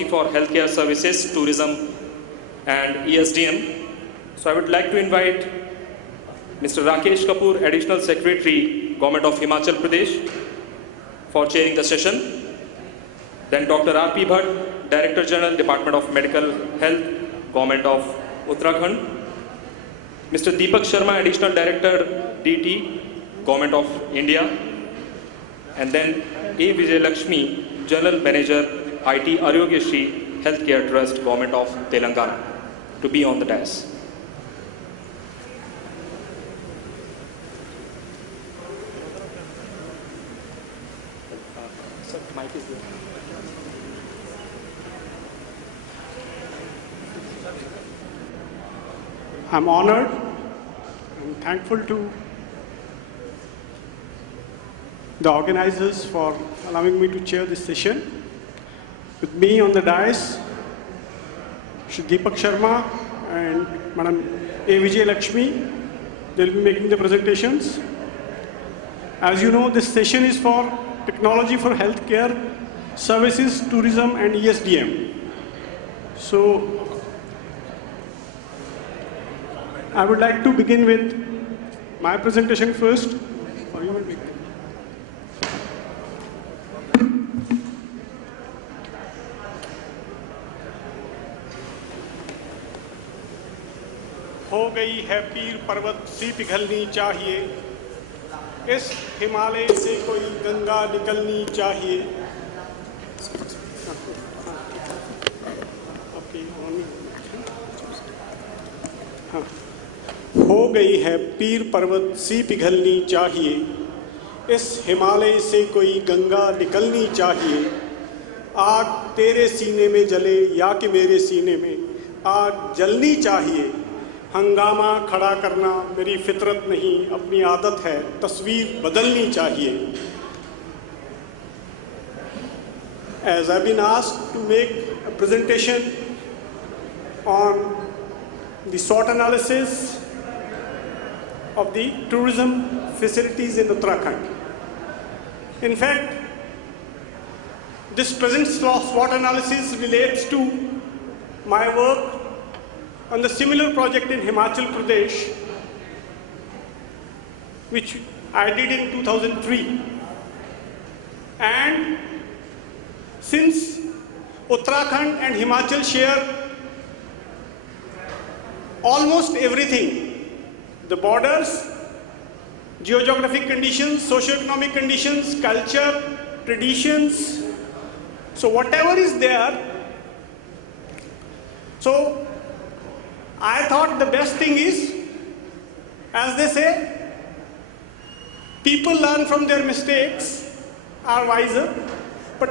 Technology for Healthcare Services, Tourism and ESDM. So I would like to invite Mr. Rakesh Kapoor, Additional Secretary, Govt of Himachal Pradesh, for chairing the session. Then Dr. R.P. Bhatt, Director General, Department of Medical Health, Govt of Uttarakhand. Mr. Deepak Sharma, Additional Director, DeitY, Govt of India. And then A. Vijayalakshmi, General Manager, IT Arogyasri Healthcare Trust, Govt of Telangana, to be on the dais. I'm honored and thankful to the organizers for allowing me to chair this session. With me on the dais, Shri Deepak Sharma and Madam A. Vijayalakshmi. They'll be making the presentations. As you know, this session is for Technology for Healthcare Services, Tourism and ESDM. So, I would like to begin with my presentation first. हो गई है पीर पर्वत सी पिघलनी चाहिए, इस हिमालय से कोई गंगा निकलनी चाहिए। हो गई है पीर पर्वत सी पिघलनी चाहिए, इस हिमालय से कोई गंगा निकलनी चाहिए। आग तेरे सीने में जले या कि मेरे सीने में आग जलनी चाहिए। हंगामा खड़ा करना मेरी फितरत नहीं, अपनी आदत है, तस्वीर बदलनी चाहिए। As I've been asked to make a presentation on the SWOT analysis of the tourism facilities in Uttarakhand. In fact, this present SWOT analysis relates to my work on the similar project in Himachal Pradesh, which I did in 2003. And since Uttarakhand and Himachal share almost everything, the borders, geographic conditions, socio-economic conditions, culture, traditions, so whatever is there. So I thought the best thing is, as they say, people learn from their mistakes, are wiser, but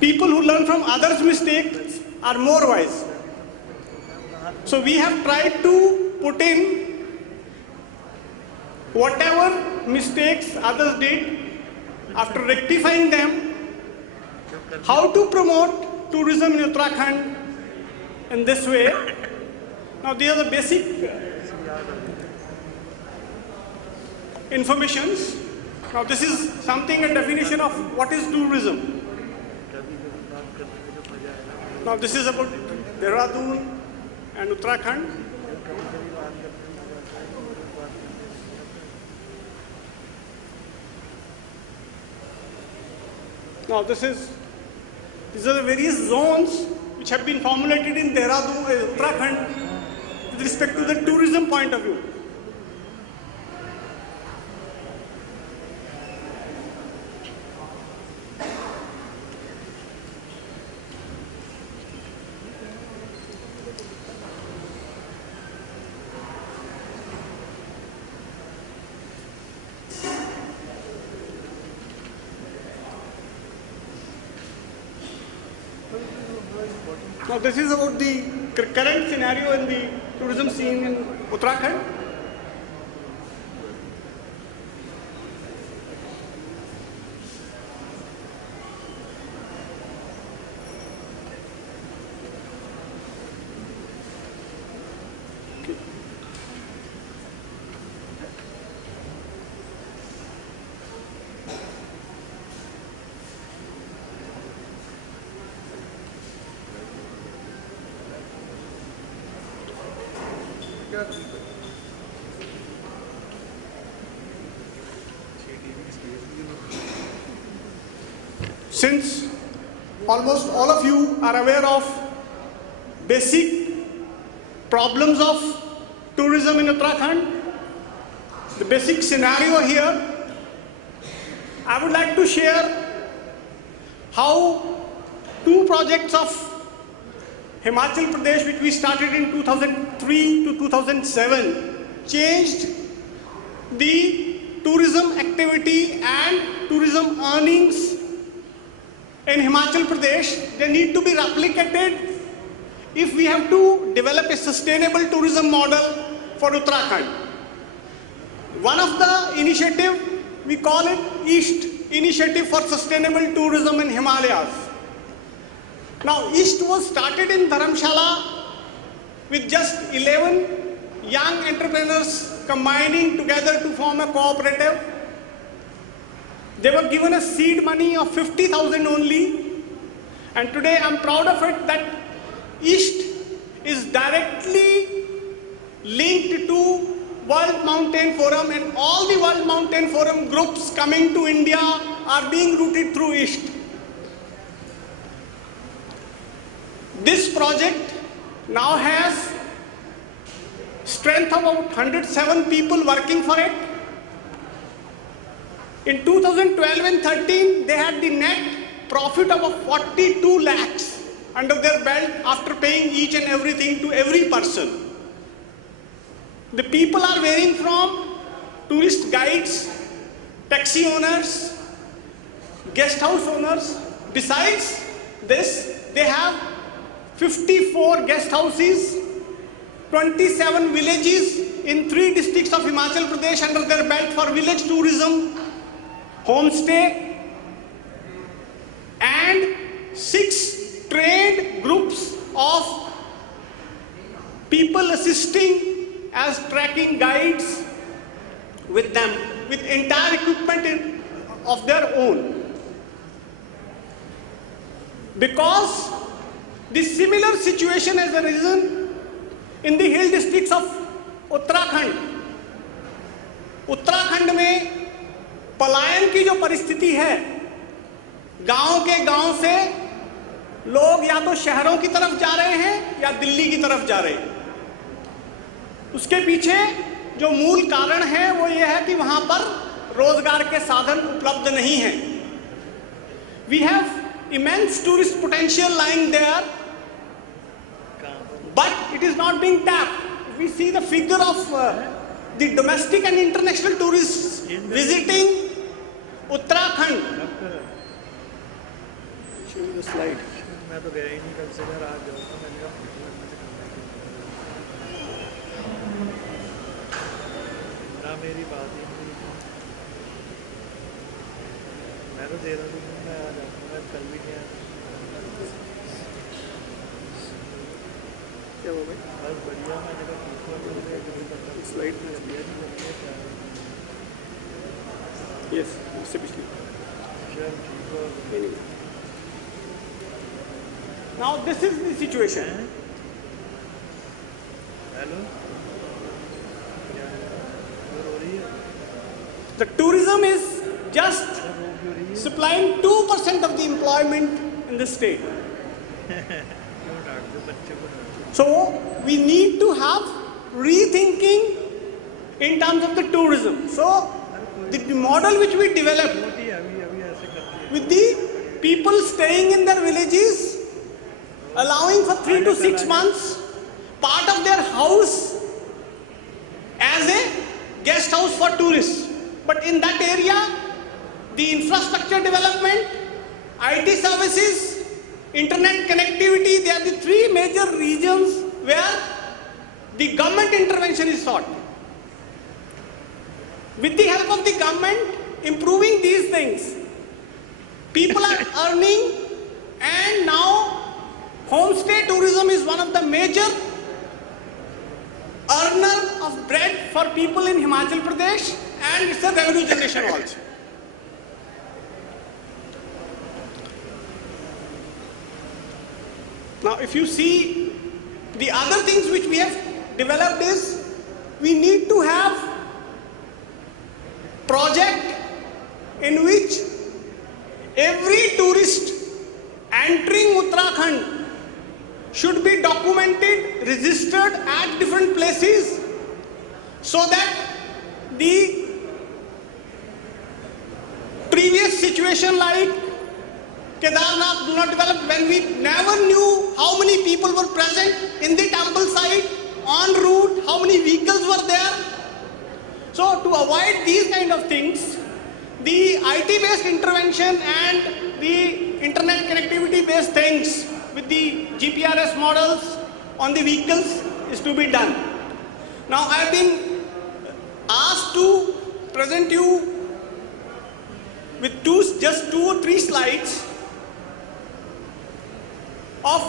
people who learn from others' mistakes are more wise. So we have tried to put in whatever mistakes others did, after rectifying them, how to promote tourism in Uttarakhand in this way. Now these are the basic informations. Now this is something, a definition of what is tourism. Now this is about Dehradun and Uttarakhand. Now these are the various zones which have been formulated in Dehradun, Uttarakhand, with respect to the tourism point of view. Now this is about the current scenario in the tourism scene in Uttarakhand. Since almost all of you are aware of basic problems of tourism in Uttarakhand, the basic scenario here, I would like to share how two projects of Himachal Pradesh, which we started in 2003 to 2007, changed the tourism activity and tourism earnings in Himachal Pradesh. They need to be replicated if we have to develop a sustainable tourism model for Uttarakhand. One of the initiatives, we call it EAST, Initiative for Sustainable Tourism in Himalayas. Now, EAST was started in Dharamshala with just 11 young entrepreneurs combining together to form a cooperative. They were given a seed money of 50,000 only, and today I'm proud of it that EAST is directly linked to World Mountain Forum, and all the World Mountain Forum groups coming to India are being routed through EAST. This project now has strength of about 107 people working for it. In 2012 and 13, they had the net profit of 42 lakhs under their belt after paying each and everything to every person. The people are varying from tourist guides, taxi owners, guest house owners. Besides this, they have 54 guest houses, 27 villages in 3 districts of Himachal Pradesh under their belt for village tourism, homestay, and 6 trained groups of people assisting as tracking guides with them, with entire equipment of their own. Because this similar situation has arisen in the hill districts of Uttarakhand. Uttarakhand में पलायन की जो परिस्थिति है, गांव के गांव से लोग या तो शहरों की तरफ जा रहे हैं या दिल्ली की तरफ जा रहे हैं। उसके पीछे जो मूल कारण है वो ये है कि वहां पर रोजगार के साधन उपलब्ध नहीं हैं। We have immense tourist potential lying there, but it is not being tapped. If we see the figure of the domestic and international tourists visiting Uttarakhand. Show me the slide. मैं तो गया ही नहीं, कल से घर आ जाऊंगा। मैंने कहा ना मेरी बात ही नहीं, मैं तो दे रहा हूँ, मैं आ जाऊंगा, कल भी नहीं आया। क्या हो गया? बस बढ़िया, मैंने कहा स्लाइड में दिया नहीं क्या? यस, उससे पिछली। Now this is the situation. Hello. The tourism is just supplying 2% of the employment in the state. So we need to have rethinking in terms of the tourism. So the model which we developed with the people staying in their villages, allowing for 3 to 6 months part of their house as a guest house for tourists. But in that area, the infrastructure development, IT services, internet connectivity, they are the 3 major regions where the government intervention is sought. With the help of the government improving these things, people are earning, and now homestay tourism is one of the major earner of bread for people in Himachal Pradesh, and it's a revenue generation also. Now if you see, the other things which we have developed is we need to have project in which every tourist entering Uttarakhand should be documented, registered at different places, so that the previous situation like Kedarnath do not develop, when we never knew how many people were present in the temple site, en route, how many vehicles were there. So to avoid these kind of things, the IT-based intervention and the internet connectivity-based things with the GPRS models on the vehicles is to be done. Now I have been asked to present you with just two or three slides of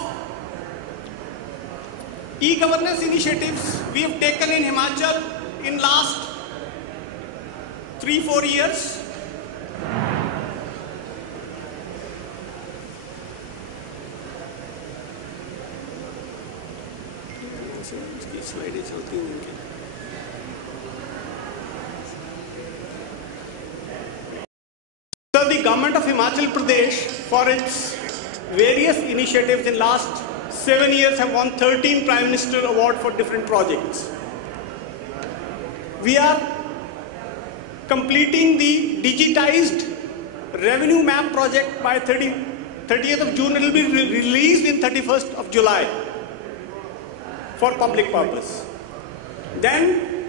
e-governance initiatives we have taken in Himachal in last 3-4 years. So the government of Himachal Pradesh, for its various initiatives in last 7 years, have won 13 Prime Minister Award for different projects. We are completing the digitized revenue map project by 30th of June. It will be released in 31st of July for public purpose. Then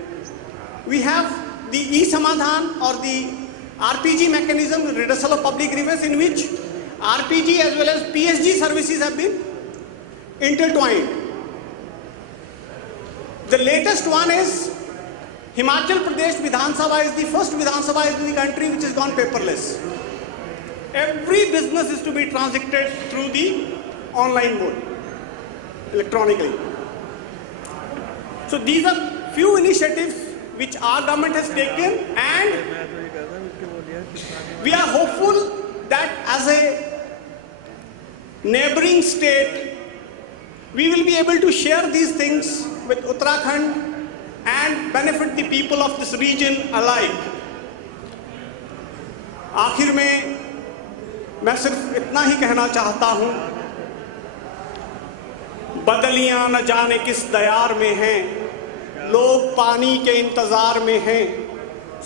we have the e-Samadhan or the RPG mechanism, redressal of public grievance, in which RPG as well as PSG services have been intertwined. The latest one is Himachal Pradesh Vidhan Sabha is the first Vidhan Sabha in the country which has gone paperless. Every business is to be transacted through the online mode, electronically. So these are few initiatives which our government has taken, and we are hopeful that as a neighboring state, we will be able to share these things with Uttarakhand and benefit the people of this region alike. आखिर में मैं सिर्फ इतना ही कहना चाहता हूँ, बदलियां न जाने किस दयार में हैं, लोग पानी के इंतजार में हैं,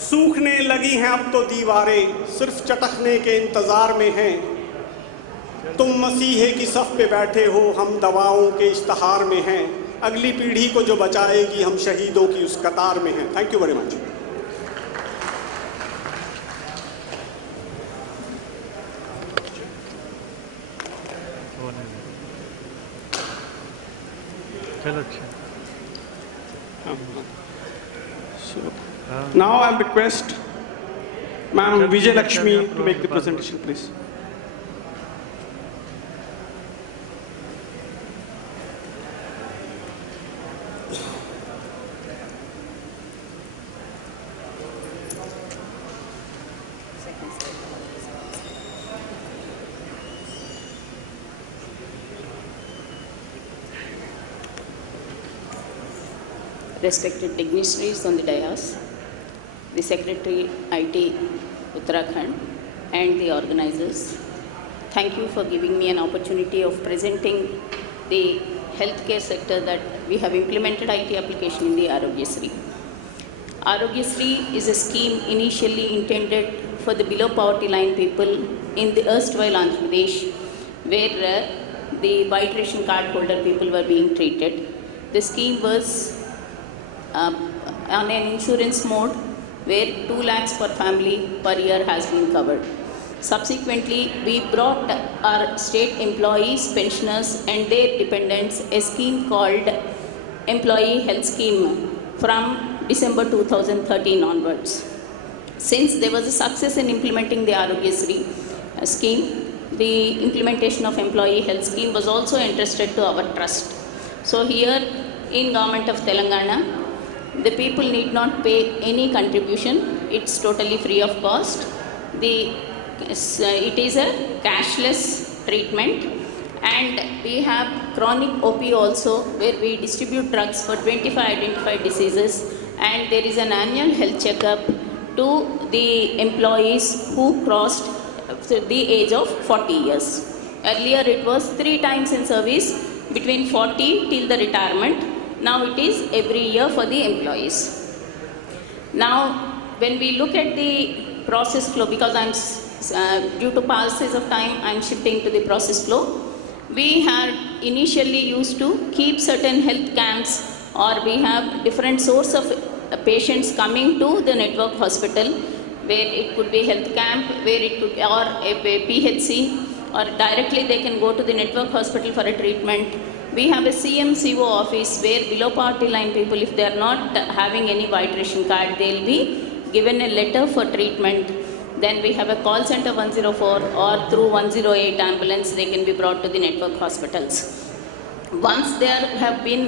सूखने लगी हैं अब तो दीवारें, सिर्फ चटकने के इंतजार में हैं, तुम मसीहे की सफ पे बैठे हो, हम दवाओं के इश्तहार में हैं, अगली पीढ़ी को जो बचाएगी हम शहीदों की उस कतार में हैं. Thank you very much. Now I'll request Ma'am Vijay Lakshmi to make the presentation, please. Respected dignitaries on the dais, the Secretary IT Uttarakhand and the organizers, thank you for giving me an opportunity of presenting the healthcare sector that we have implemented IT application in the Arogyasri. Arogyasri is a scheme initially intended for the below poverty line people in the erstwhile Andhra Pradesh, where the white ration card holder people were being treated. The scheme was on an insurance mode where 2 lakhs per family per year has been covered. Subsequently, we brought our state employees, pensioners and their dependents a scheme called Employee Health Scheme from December 2013 onwards. Since there was a success in implementing the Arogyasri scheme, the implementation of Employee Health Scheme was also entrusted to our trust. So here in Government of Telangana, the people need not pay any contribution. It's totally free of cost. It is a cashless treatment, and we have chronic OP also, where we distribute drugs for 25 identified diseases and there is an annual health checkup to the employees who crossed the age of 40 years. Earlier it was 3 times in service between 40 till the retirement. Now it is every year for the employees. Now when we look at the process flow, because due to passage of time I am shifting to the process flow. We had initially used to keep certain health camps, or we have different source of patients coming to the network hospital, where it could be health camp, where it could, or a PHC, or directly they can go to the network hospital for a treatment. We have a CMCO office where below poverty line people, if they are not having any white ration card, they will be given a letter for treatment. Then we have a call center 104, or through 108 ambulance they can be brought to the network hospitals. Once they have been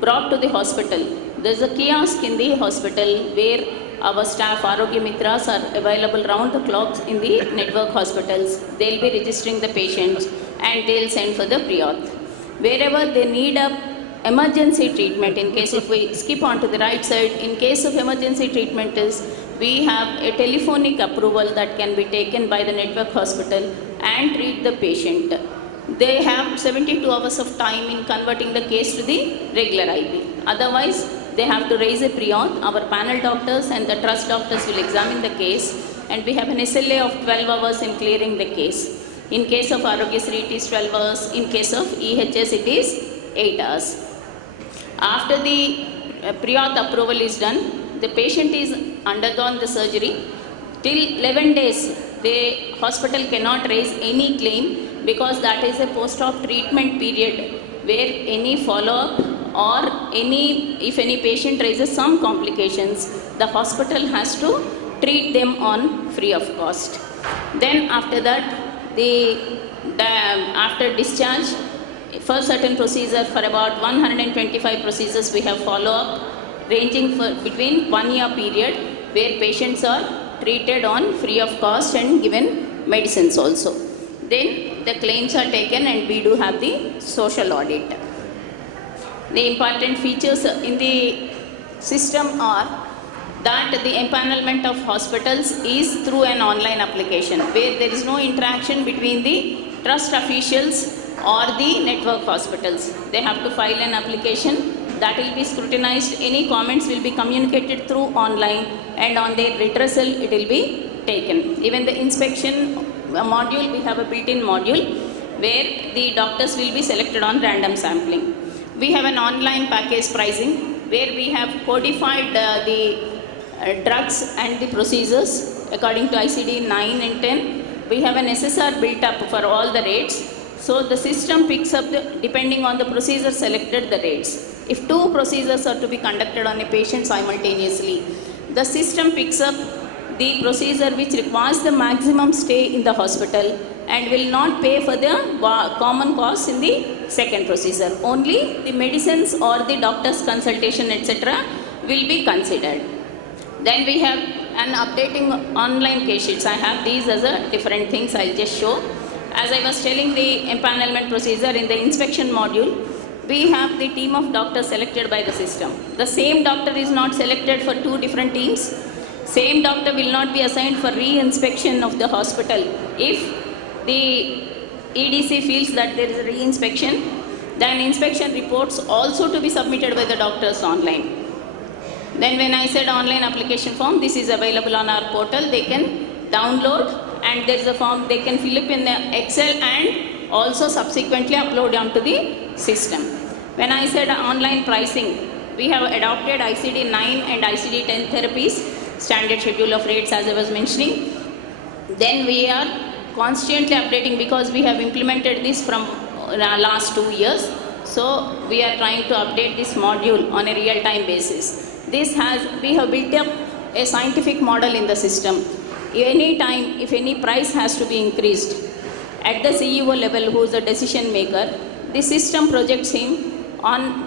brought to the hospital, there is a kiosk in the hospital where our staff, Arogya Mitras, are available round the clock in the network hospitals. They will be registering the patients and they will send for the pre-auth. Wherever they need a emergency treatment, in case if we skip on to the right side, in case of emergency treatment we have a telephonic approval that can be taken by the network hospital and treat the patient. They have 72 hours of time in converting the case to the regular IP. Otherwise, they have to raise a pre-auth. Our panel doctors and the trust doctors will examine the case, and we have an SLA of 12 hours in clearing the case. In case of Arogyasri, it is 12 hours. In case of EHS, it is 8 hours. After the pre-auth approval is done, the patient is undergone the surgery. Till 11 days, the hospital cannot raise any claim, because that is a post-op treatment period where any follow-up or if any patient raises some complications, the hospital has to treat them on free of cost. Then after that, after discharge, for certain procedure, for about 125 procedures we have follow-up, ranging between 1 year period, where patients are treated on free of cost and given medicines also. Then the claims are taken and we do have the social audit. The important features in the system are that the empanelment of hospitals is through an online application, where there is no interaction between the trust officials or the network hospitals. They have to file an application that will be scrutinized. Any comments will be communicated through online, and on their redressal it will be taken. Even the inspection module, we have a built-in module where the doctors will be selected on random sampling. We have an online package pricing where we have codified the drugs and the procedures according to ICD 9 and 10. We have an SSR built up for all the rates. So the system picks up, depending on the procedure selected, the rates. If 2 procedures are to be conducted on a patient simultaneously, the system picks up the procedure which requires the maximum stay in the hospital and will not pay for the common costs in the second procedure. Only the medicines or the doctor's consultation, etc. will be considered. Then we have an updating online case sheets. I have these as a different things I'll just show. As I was telling, the empanelment procedure in the inspection module, we have the team of doctors selected by the system. The same doctor is not selected for 2 different teams. Same doctor will not be assigned for re-inspection of the hospital. If the EDC feels that there is a re-inspection, then inspection reports also to be submitted by the doctors online. Then when I said online application form, this is available on our portal. They can download, and there is a form they can fill up in the Excel and also subsequently upload onto the system. When I said online pricing, we have adopted ICD 9 and ICD 10 therapies, standard schedule of rates as I was mentioning. Then we are constantly updating, because we have implemented this from last 2 years. So we are trying to update this module on a real-time basis. We have built up a scientific model in the system. Any time, if any price has to be increased, at the CEO level, who is the decision maker, the system projects him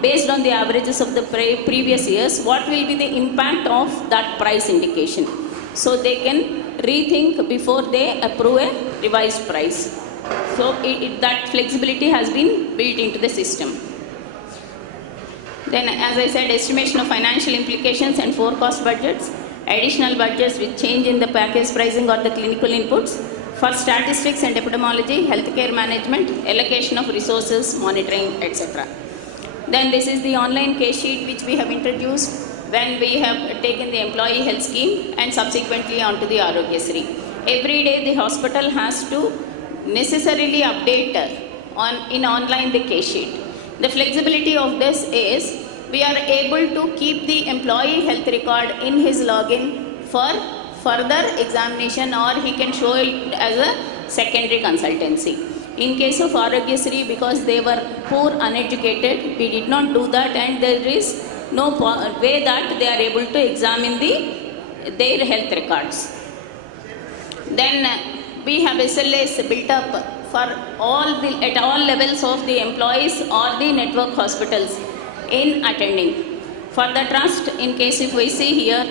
based on the averages of the previous years, what will be the impact of that price indication. So they can rethink before they approve a revised price. So that flexibility has been built into the system. Then, as I said, estimation of financial implications and forecast budgets, additional budgets with change in the package pricing or the clinical inputs, for statistics and epidemiology, healthcare management, allocation of resources, monitoring, etc. Then this is the online case sheet which we have introduced when we have taken the employee health scheme and subsequently onto the Arogyasri. Every day the hospital has to necessarily update in online the case sheet. The flexibility of this is we are able to keep the employee health record in his login for further examination, or he can show it as a secondary consultancy. In case of Arogyasri, because they were poor, uneducated, we did not do that, and there is no way that they are able to examine their health records. Then we have SLAs built up for at all levels of the employees or the network hospitals in attending. For the trust, in case if we see here,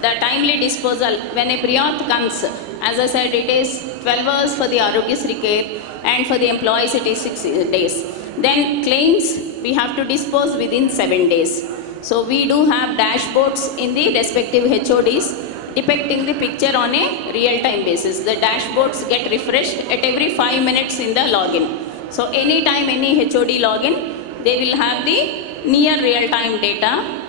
the timely disposal, when a pre-auth comes, as I said, it is 12 hours for the Arogyasri care, and for the employees it is 6 days. Then claims, we have to dispose within 7 days. So we do have dashboards in the respective HODs depicting the picture on a real-time basis. The dashboards get refreshed at every 5 minutes in the login. So anytime any HOD login, they will have the near real-time data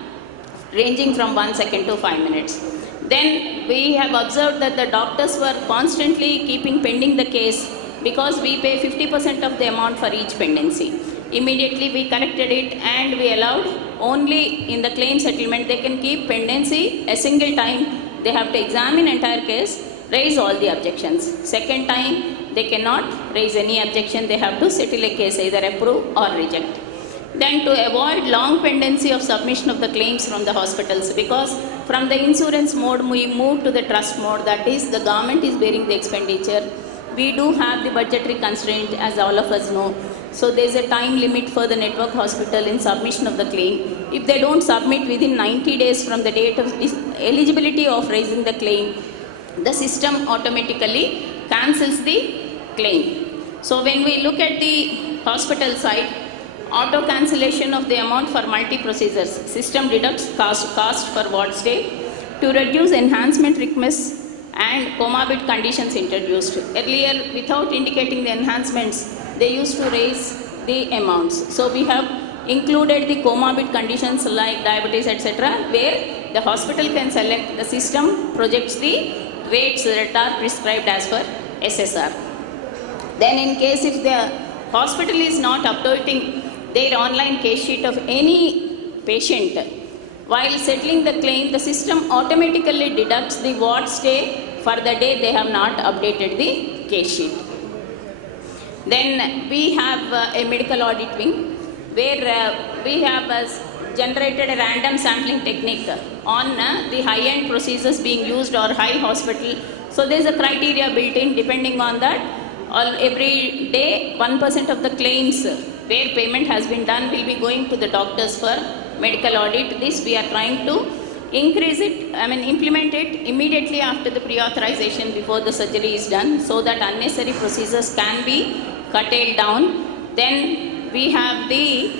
ranging from 1 second to 5 minutes. Then we have observed that the doctors were constantly keeping pending the case because we pay 50% of the amount for each pendency. Immediately we corrected it and we allowed only in the claim settlement they can keep pendency a single time. They have to examine entire case, raise all the objections. Second time they cannot raise any objection, they have to settle a case, either approve or reject. Then to avoid long pendency of submission of the claims from the hospitals, because from the insurance mode we move to the trust mode, that is the government is bearing the expenditure. We do have the budgetary constraint, as all of us know. So there is a time limit for the network hospital in submission of the claim. If they don't submit within 90 days from the date of eligibility of raising the claim, the system automatically cancels the claim. So when we look at the hospital side, auto cancellation of the amount for multi-procedures, system deducts cost for ward stay. To reduce enhancement requests and comorbid conditions introduced. Earlier, without indicating the enhancements, they used to raise the amounts. So we have included the comorbid conditions like diabetes, etc., where the hospital can select, the system projects the rates that are prescribed as per SSR. Then in case if the hospital is not updating their online case sheet of any patient, while settling the claim, the system automatically deducts the ward stay for the day they have not updated the case sheet. Then we have a medical audit wing where we have generated a random sampling technique on the high-end procedures being used or high hospital. So there is a criteria built in. Depending on that, every day 1% of the claims where payment has been done will be going to the doctors for medical audit. This we are trying to increase it, implement it immediately after the pre-authorization before the surgery is done, so that unnecessary procedures can be curtailed down. Then we have the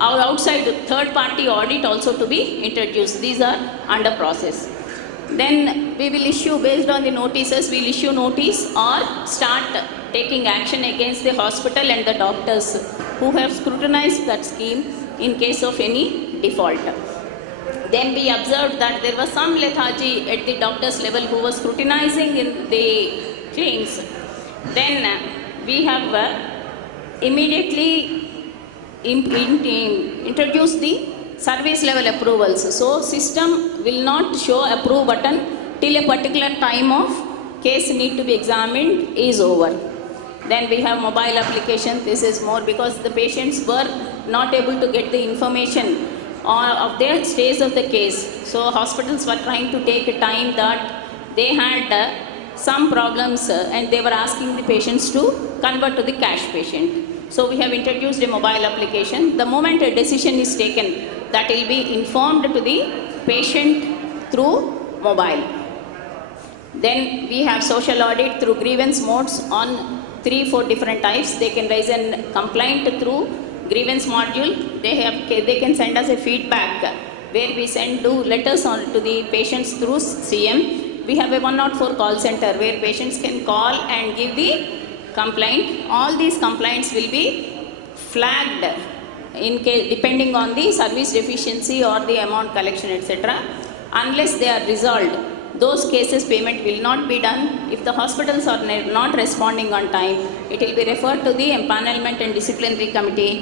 our outside third-party audit also to be introduced. These are under process. Then we will issue, based on the notices, we will issue notice or start taking action against the hospital and the doctors who have scrutinized that scheme in case of any default. Then we observed that there was some lethargy at the doctor's level who was scrutinizing in the claims. Then we have immediately introduced the service level approvals. So system will not show approve button till a particular time of case need to be examined is over. Then we have mobile application. This is more because the patients were not able to get the information of their stage of the case. So hospitals were trying to take a time that they had some problems and they were asking the patients to convert to the cash patient. So we have introduced a mobile application. The moment a decision is taken, that will be informed to the patient through mobile. Then we have social audit through grievance modes on 3-4 different types. They can raise a complaint through grievance module. They can send us a feedback where we send letters on to the patients through CM. We have a 104 call center where patients can call and give the complaint. All these complaints will be flagged in case, depending on the service deficiency or the amount collection, etc. Unless they are resolved, those cases payment will not be done. If the hospitals are not responding on time, it will be referred to the empanelment and disciplinary committee,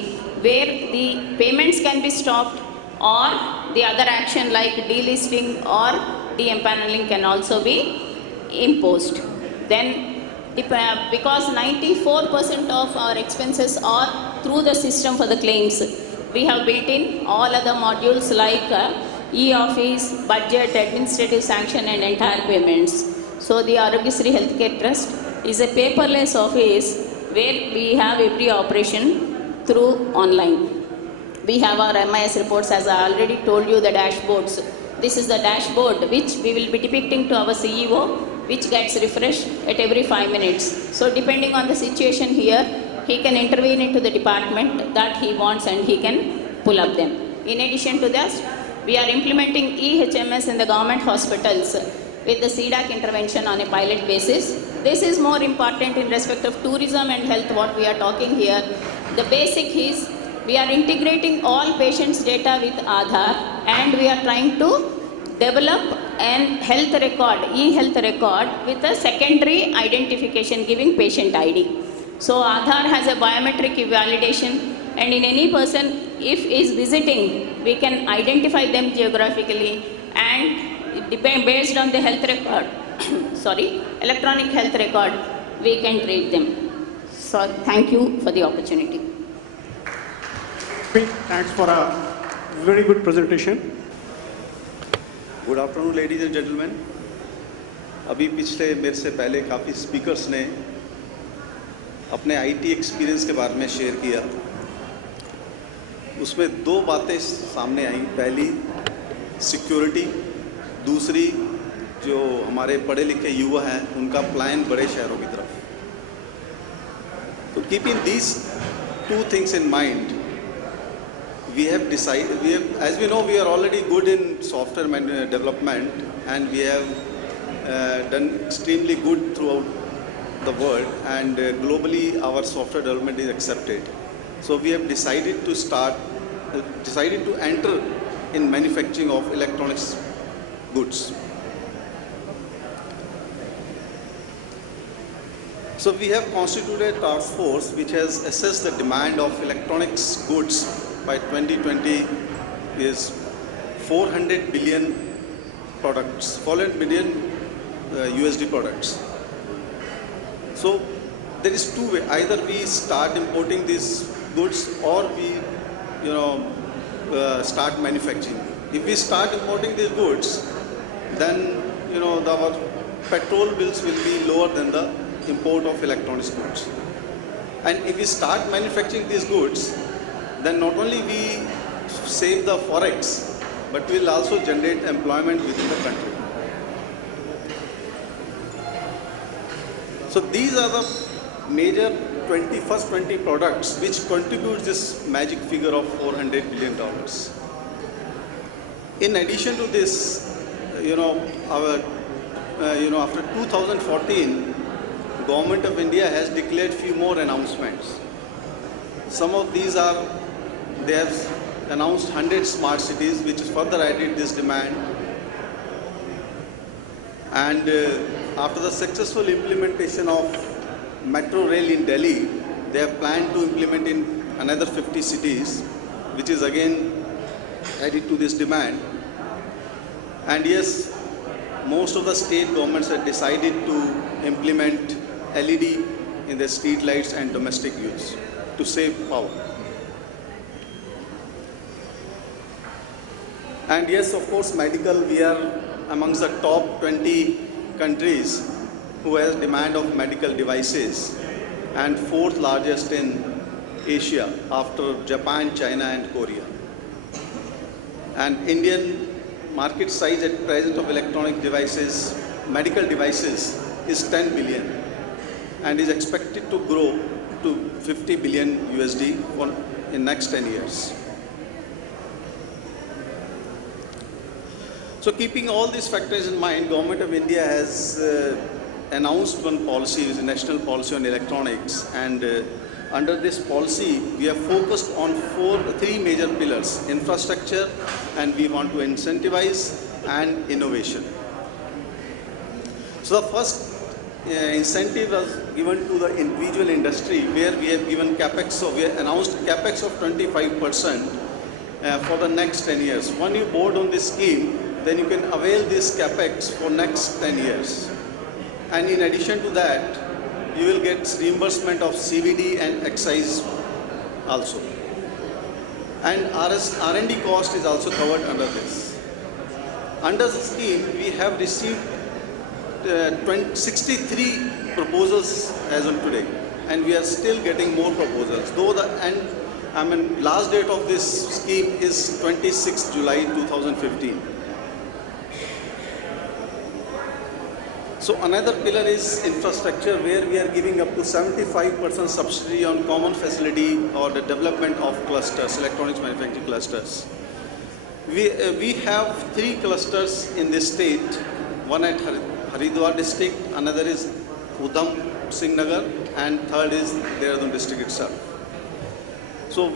where the payments can be stopped, or the other action like delisting or de-empaneling can also be imposed. Then, because 94% of our expenses are through the system for the claims, we have built in all other modules like e-office, budget, administrative sanction and entire payments. So the Arogyasri Healthcare Trust is a paperless office where we have every operation through online. We have our MIS reports, as I already told you, the dashboards. This is the dashboard which we will be depicting to our CEO, which gets refreshed at every 5 minutes. So depending on the situation here, he can intervene into the department that he wants and he can pull up them. In addition to this, we are implementing eHMS in the government hospitals with the CDAC intervention on a pilot basis. This is more important in respect of tourism and health, what we are talking here. The basic is, we are integrating all patients' data with Aadhaar, and we are trying to develop an health record, e-health record, with a secondary identification giving patient ID. So Aadhaar has a biometric validation, and in any person, if is visiting, we can identify them geographically, and based on the health record, electronic health record, we can treat them. So thank you for the opportunity. Thanks for a very good presentation. Good afternoon ladies and gentleman. अभी पिछले मेरे से पहले काफ़ी speakers ने अपने IT experience के बारे में शेयर किया। उसमें दो बातें सामने आई। पहली सिक्योरिटी, दूसरी जो हमारे पढ़े लिखे युवा हैं उनका प्लान बड़े शहरों की तरफ। तो keeping these two things in mind, we have decided, as we know, we are already good in software development, and we have done extremely good throughout the world, and globally our software development is accepted. So we have decided to enter in manufacturing of electronics goods. So we have constituted a task force which has assessed the demand of electronics goods by 2020 is 400 billion products, 400 billion USD products. So there is two ways: either we start importing these goods, or we, start manufacturing. If we start importing these goods, then our petrol bills will be lower than the import of electronics goods. And if we start manufacturing these goods, then not only we save the forex, but we will also generate employment within the country. So these are the major 20 products which contribute this magic figure of $400 billion. In addition to this, after 2014, Government of India has declared few more announcements. Some of these are, they have announced 100 smart cities, which is further added this demand. And after the successful implementation of metro rail in Delhi, they have planned to implement in another 50 cities, which is again added to this demand. And yes, most of the state governments have decided to implement LED in their street lights and domestic use to save power. And yes, of course, medical, we are amongst the top 20 countries who has demand of medical devices, and 4th largest in Asia after Japan, China and Korea. And Indian market size at present of electronic devices, medical devices, is 10 billion and is expected to grow to 50 billion USD in next 10 years. So keeping all these factors in mind, Government of India has announced one policy, which is a national policy on electronics, and under this policy, we have focused on three major pillars: infrastructure, and we want to incentivize, and innovation. So the first incentive was given to the individual industry, where we have given capex. So we have announced capex of 25% for the next 10 years. When you board on this scheme, then you can avail this capex for next 10 years. And in addition to that, you will get reimbursement of CVD and excise also. And R&D cost is also covered under this. Under the scheme, we have received 63 proposals as on today, and we are still getting more proposals. Though last date of this scheme is 26 July 2015. So another pillar is infrastructure, where we are giving up to 75% subsidy on common facility or the development of clusters, electronics manufacturing clusters. We have 3 clusters in this state, one at Haridwar district, another is Udham Singh Nagar, and third is Dehradun district itself. So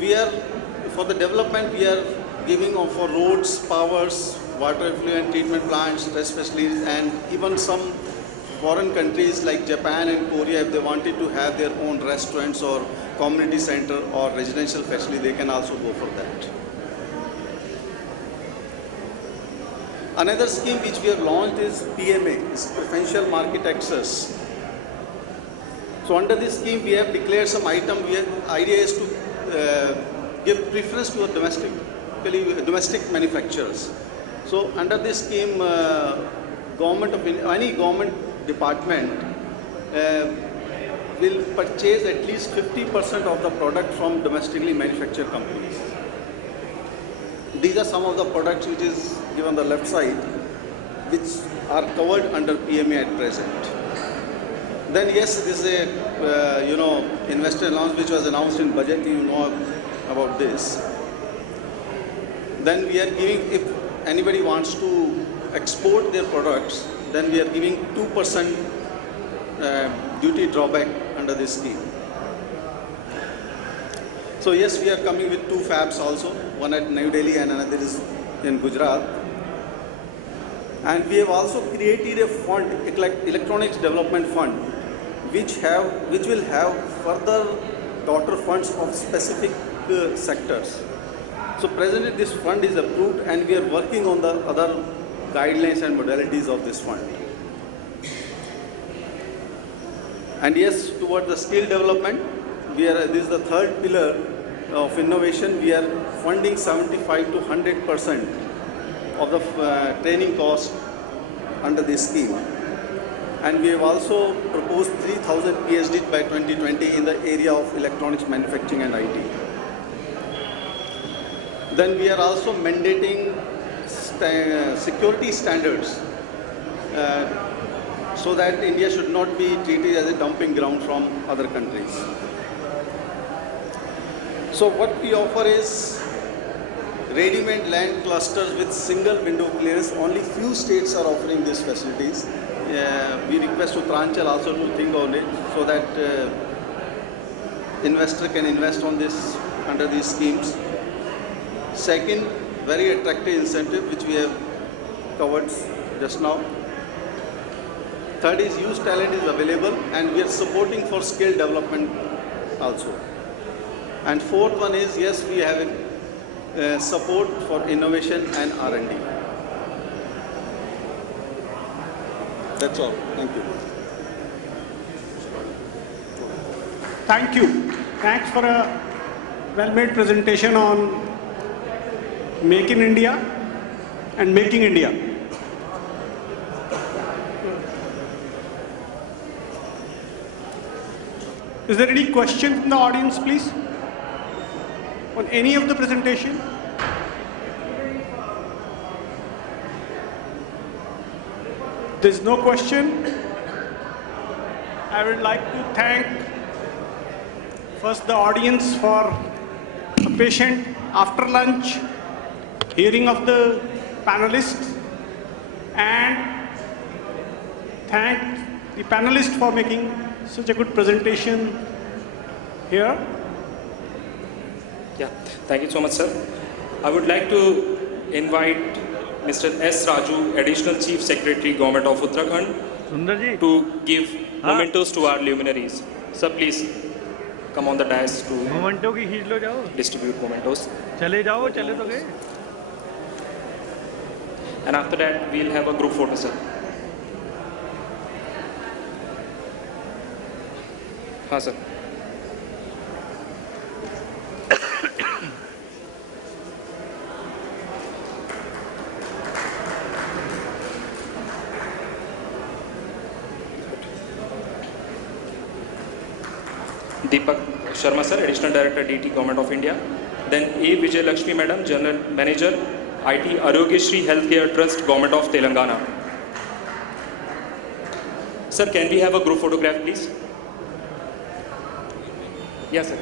for the development, we are giving for roads, powers, water effluent treatment plants, test facilities, and even some foreign countries like Japan and Korea, if they wanted to have their own restaurants or community center or residential facility, they can also go for that. Another scheme which we have launched is PMA, is Preferential Market Access. So under this scheme, we have declared some item. Idea is to give preference to domestic manufacturers. So under this scheme, any government department will purchase at least 50% of the product from domestically manufactured companies. These are some of the products which is given on the left side, which are covered under PMA at present. Then yes, this is a investor allowance which was announced in budget. You know about this. Then we are giving, if anybody wants to export their products, then we are giving 2% duty drawback under this scheme. So yes, we are coming with 2 fabs also, one at New Delhi and another is in Gujarat. And we have also created a fund, electronics development fund, which will have further daughter funds of specific sectors. So presently this fund is approved, and we are working on the other guidelines and modalities of this fund. And yes, towards the skill development, this is the third pillar of innovation. We are funding 75 to 100% of the training cost under this scheme. And we have also proposed 3,000 PhDs by 2020 in the area of electronics manufacturing and IT. Then we are also mandating security standards so that India should not be treated as a dumping ground from other countries. So what we offer is ready-made land clusters with single window clearance. Only few states are offering these facilities. We request Uttarakhand also to think on it, so that investor can invest on this under these schemes. Second, very attractive incentive which we have covered just now. Third is youth talent is available, and we are supporting for skill development also. And fourth one is, yes, we have support for innovation and R&D. That's all. Thank you. Thank you. Thanks for a well-made presentation on Make in India and Making India. Is there any question from the audience, please? On any of the presentation? There's no question. I would like to thank first the audience for patient after lunch hearing of the panelists, and thank the panelists for making such a good presentation here. Yeah, thank you so much, sir. I would like to invite Mr. S. Raju, Additional Chief Secretary, Govt of Uttarakhand, to give mementos to our luminaries. Sir, please come on the dais to distribute mementos. And after that, we'll have a group photo, sir. हाँ sir. Deepak Sharma sir, Additional Director DeitY Government of India. Then A. Vijay Lakshmi Madam, General Manager IT Arogyasri Healthcare Trust, Government of Telangana. Sir, can we have a group photograph, please? Yes, sir.